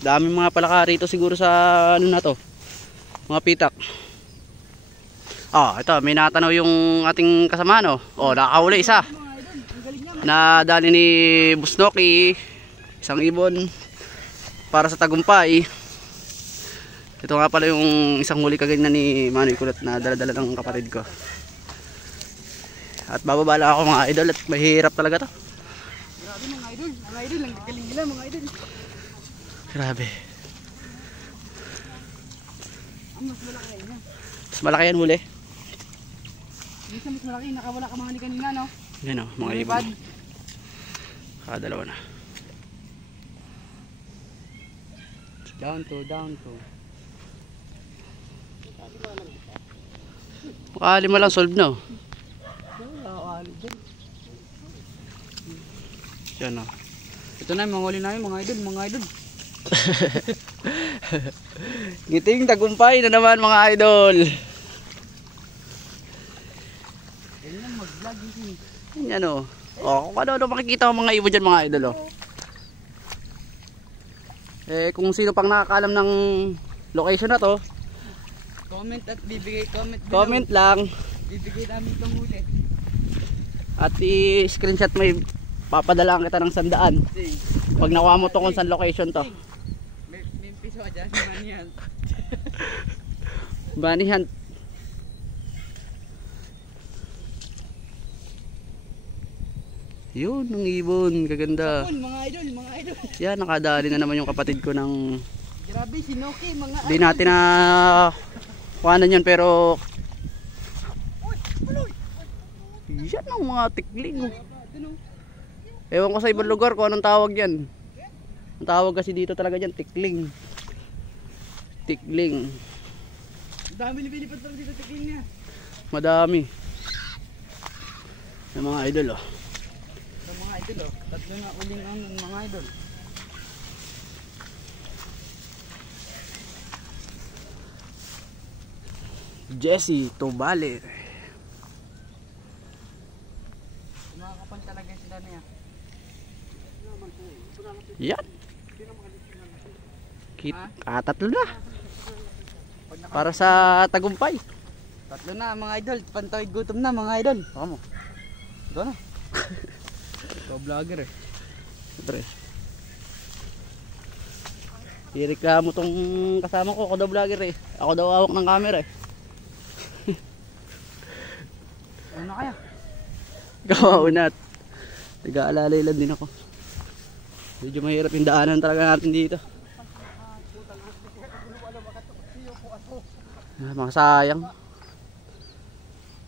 Dami mga palaka rito siguro sa ano na to. Mga pitak. Ito, may natanaw yung ating kasama, no? Nakahuli isa. Nadali ni Busnoki, isang ibon para sa tagumpay. Ito nga pala yung isang huli kagad na ni Manoy Kulot na dala-dala ng kapatid ko. At bababala ako mga idol at mahirap talaga to. Grabe mga idol, ang galing nila mga idol. Grabe. Mas malaki yan. Mas malaki yan huli. Minsan mas malaki, nakawala ka mga ni kanina, no? Yan o, mga ibon. Dalawa na. Down to. Lima lang solve na. Yan o. Ito na, mga huli namin mga idol. Giting tagumpay na naman mga idol. Yan mag-vlog yun. Yan o. Kung ano makikita mo mga ibon dyan mga idol o. Kung sino pang nakakaalam ng location na to, comment at bibigay comment lang. Bibigay namin itong huli. At i-screenshot mo, papadalaan kita ng 100 pag nakuha mo to kung saan location to. May piso ka dyan, manihan. Banihan. Yun, ng ibon, kaganda. Mga idol. Yan, nakadali na naman yung kapatid ko ng... Grabe, sinoki mga Di natin na kuhanan yan pero... Yan ang mga tikling. Ewan ko sa ibang lugar kung anong tawag yan. Ang tawag kasi dito talaga dyan, tikling. Tikling. dami nililipat lang dito tikling niya. Madami. Yung mga idol oh. Sa mga idol oh. Tatlo na uling ang mga idol. Jesse Tobale. Nakakapan talaga sila niya. Yan. Tatlo na. Para sa tagumpay. Tatlo na mga idol. Pantawid gutom na mga idol. Baka mo. Ito na. Ito vlogger eh. Siyempre. Ireklamo tong kasama ko. Ako daw vlogger eh. Ako daw hawak ng camera eh. Ano kaya? Kawaunat. Nag-aalalay lang din ako. Medyo mahirap yung daanan talaga natin dito. Mga sayang.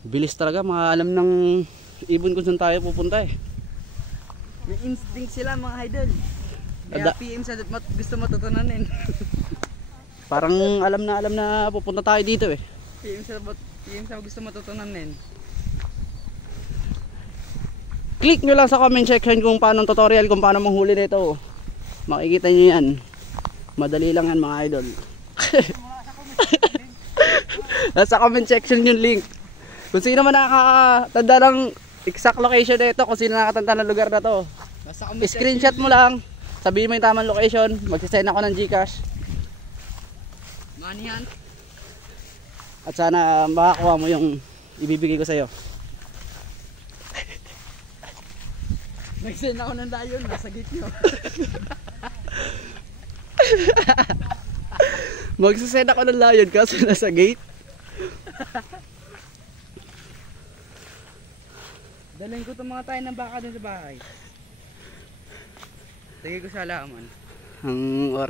Bilis talaga, mga alam ng ibon kung saan tayo pupunta eh. May instinct sila mga idol. Kaya PM sa gusto matutunanin. Parang alam na pupunta tayo dito eh. PM sa gusto matutunanin. Click nyo lang sa comment section kung paano tutorial kung paano manghuli nito. Makikita nyo yan. Madali lang yan mga idol. Nasa comment section yung link. Kung sino man nakakatanda ng exact location nito, kung sino nakakatanda ng lugar na to, screenshot mo lang. Sabihin mo yung tamang location. Magsisend ako ng Gcash. Manihan. At sana makakuha mo yung ibibigay ko sa'yo. Nag-send ako ng layon, nasa gate nyo. Magsisend ako ng layon kasi nasa gate. Dalhin ko itong mga tayo ng baka dun sa bahay. Lagay ko sa halaman. Ang